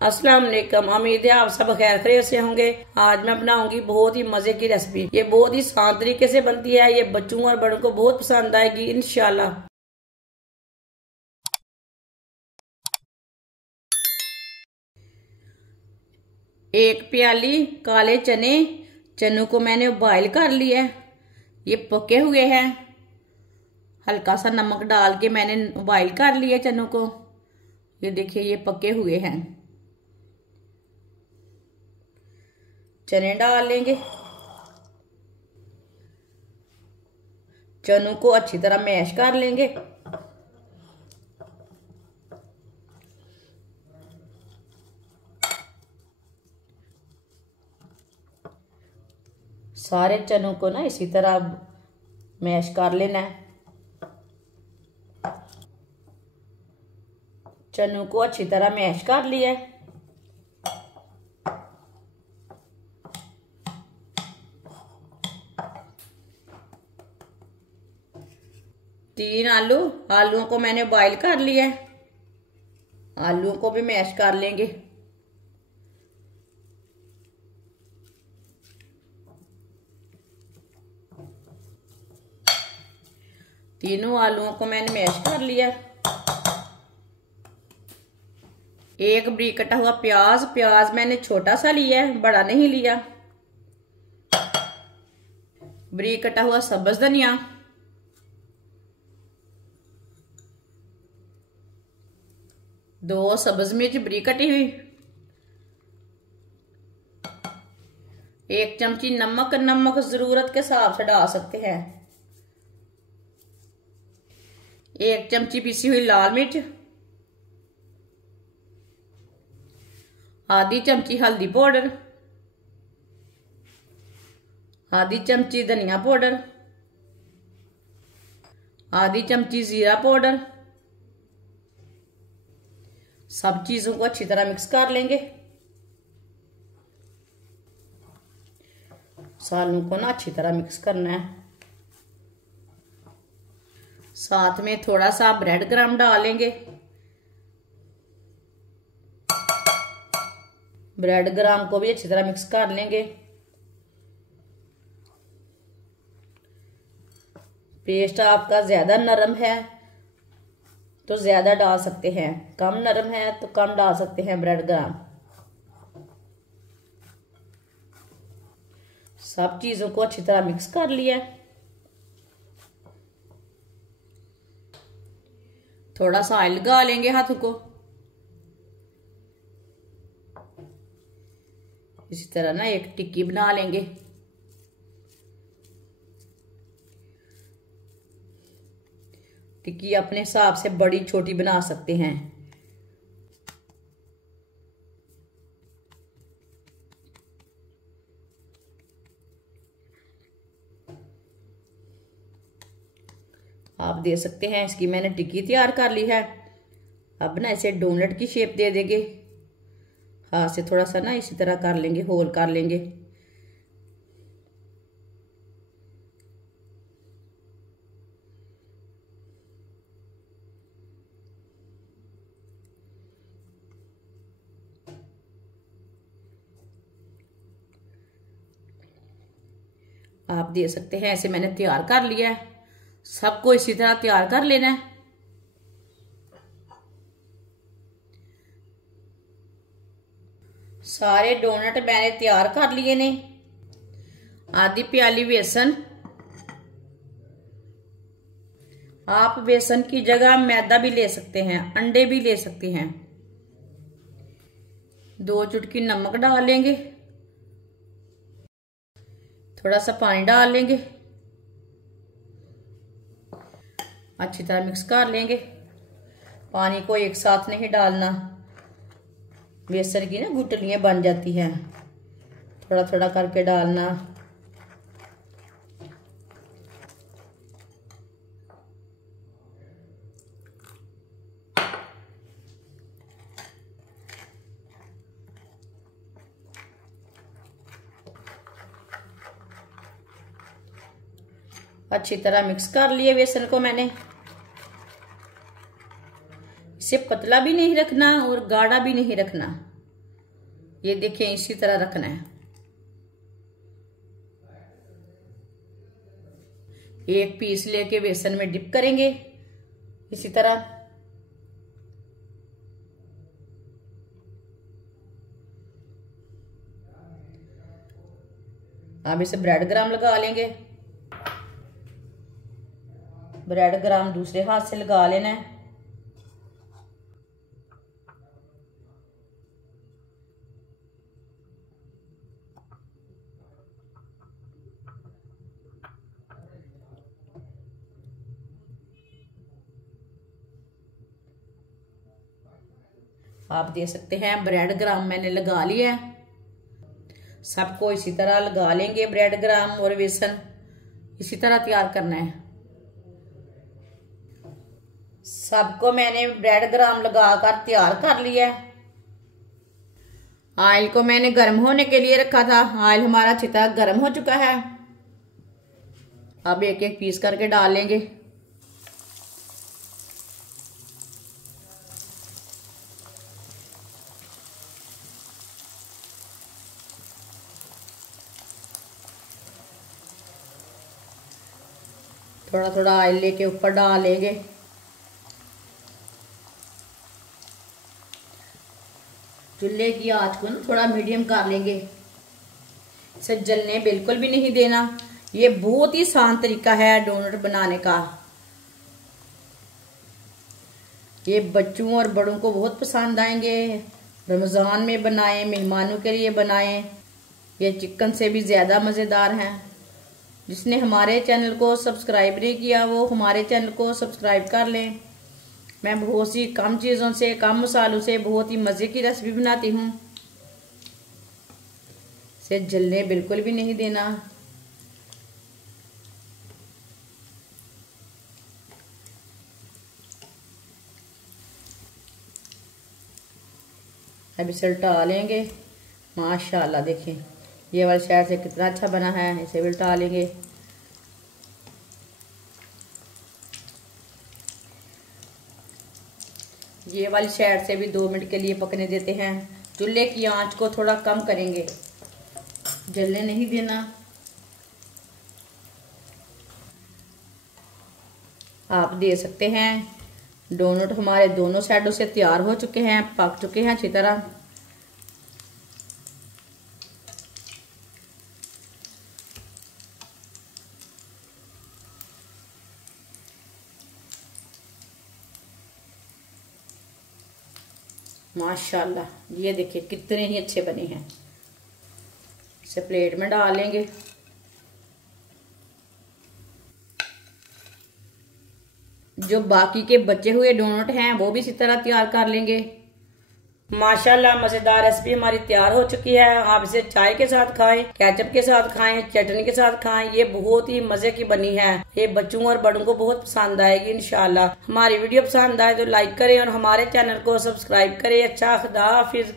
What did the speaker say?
अस्सलाम वालेकुम। उम्मीद है आप सब खैर खैरियत से होंगे। आज मैं बनाऊंगी बहुत ही मजे की रेसिपी। ये बहुत ही आसान तरीके से बनती है। ये बच्चों और बड़ों को बहुत पसंद आएगी इंशाल्लाह। एक प्याली काले चने, चनों को मैंने बॉयल कर लिया है। ये पके हुए हैं। हल्का सा नमक डाल के मैंने बॉयल कर लिया चनों को। ये देखिए ये पके हुए हैं। चने डाल लेंगे। चनों को अच्छी तरह मैश कर लेंगे। सारे चनों को ना इसी तरह मैश कर लेना है। चनों को अच्छी तरह मैश कर लिया है। तीन आलूओं को मैंने बॉईल कर लिया है। आलूओं को भी मैश कर लेंगे। तीनों आलूओं को मैंने मैश कर लिया। एक बारीक कटा हुआ प्याज मैंने छोटा सा लिया है, बड़ा नहीं लिया। बारीक कटा हुआ सब्ज धनिया, दो सब्ज मिर्च बारीक कटी हुई, एक चमची नमक जरूरत के हिसाब से डाल सकते हैं, एक चमची पीसी हुई लाल मिर्च, आधी चमची हल्दी पाउडर, आधी चमची धनिया पाउडर, आधी चमची जीरा पाउडर। सब चीजों को अच्छी तरह मिक्स कर लेंगे। सालों को ना अच्छी तरह मिक्स करना है। साथ में थोड़ा सा ब्रेड क्रम्ब डालेंगे। ब्रेड क्रम्ब को भी अच्छी तरह मिक्स कर लेंगे। पेस्ट आपका ज्यादा नरम है तो ज्यादा डाल सकते हैं, कम नरम है तो कम डाल सकते हैं ब्रेड क्रम्ब। सब चीजों को अच्छी तरह मिक्स कर लिया। थोड़ा सा ऑयल लगा लेंगे हाथों को। इसी तरह ना एक टिक्की बना लेंगे। टिक्की अपने हिसाब से बड़ी छोटी बना सकते हैं। आप दे सकते हैं। इसकी मैंने टिक्की तैयार कर ली है। अब ना इसे डोनट की शेप दे देंगे। हाथ से थोड़ा सा ना इसी तरह कर लेंगे, होल कर लेंगे। आप दे सकते हैं। ऐसे मैंने तैयार कर लिया है। सबको इसी तरह तैयार कर लेना है। सारे डोनट मैंने तैयार कर लिए ने। आधी प्याली बेसन। आप बेसन की जगह मैदा भी ले सकते हैं, अंडे भी ले सकते हैं। 2 चुटकी नमक डाल लेंगे। थोड़ा सा पानी डाल लेंगे। अच्छी तरह मिक्स कर लेंगे। पानी को एक साथ नहीं डालना, बेसन की ना गुठलियां बन जाती हैं। थोड़ा थोड़ा करके डालना। अच्छी तरह मिक्स कर लिए बेसन को मैंने। इसे पतला भी नहीं रखना और गाढ़ा भी नहीं रखना। ये देखिए इसी तरह रखना है। एक पीस लेके बेसन में डिप करेंगे इसी तरह। अब इसे ब्रेड ग्राम लगा लेंगे। ब्रेड ग्राम दूसरे हाथ से लगा लेना है। आप देख सकते हैं ब्रेड ग्राम मैंने लगा लिया है। सबको इसी तरह लगा लेंगे। ब्रेड ग्राम और बेसन इसी तरह तैयार करना है। सबको मैंने ब्रेड ग्राम लगाकर तैयार कर लिया है। ऑयल को मैंने गर्म होने के लिए रखा था। ऑयल हमारा अच्छी तरह गर्म हो चुका है। अब एक एक पीस करके डाल लेंगे। थोड़ा थोड़ा ऑयल लेके ऊपर डाल लेंगे। चूल्हे की आंच को ना थोड़ा मीडियम कर लेंगे। इसे जलने बिल्कुल भी नहीं देना। ये बहुत ही आसान तरीका है डोनट बनाने का। ये बच्चों और बड़ों को बहुत पसंद आएंगे। रमजान में बनाएं, मेहमानों के लिए बनाएं। ये चिकन से भी ज्यादा मजेदार हैं। जिसने हमारे चैनल को सब्सक्राइब नहीं किया वो हमारे चैनल को सब्सक्राइब कर लें। मैं बहुत सी कम चीज़ों से, कम मसालों से बहुत ही मज़े की रेसिपी बनाती हूँ। इसे जलने बिल्कुल भी नहीं देना। अब इसे उल्टा लेंगे। माशाल्लाह देखें ये वाली साइड से कितना अच्छा बना है। इसे भी उल्टा लेंगे। ये वाली साइड से भी 2 मिनट के लिए पकने देते हैं। चूल्हे की आंच को थोड़ा कम करेंगे, जलने नहीं देना। आप देख सकते हैं डोनट हमारे दोनों साइडों से तैयार हो चुके हैं, पक चुके हैं अच्छी तरह। माशाल्लाह ये देखिए कितने ही अच्छे बने हैं। इसे प्लेट में डाल लेंगे। जो बाकी के बचे हुए डोनट हैं वो भी इसी तरह तैयार कर लेंगे। माशाल्लाह मजेदार रेसिपी हमारी तैयार हो चुकी है। आप इसे चाय के साथ खाएं, केचप के साथ खाएं, चटनी के साथ खाएं। ये बहुत ही मजे की बनी है। ये बच्चों और बड़ों को बहुत पसंद आएगी इंशाल्लाह। हमारी वीडियो पसंद आए तो लाइक करें और हमारे चैनल को सब्सक्राइब करें। अच्छा, खुदा हाफिज।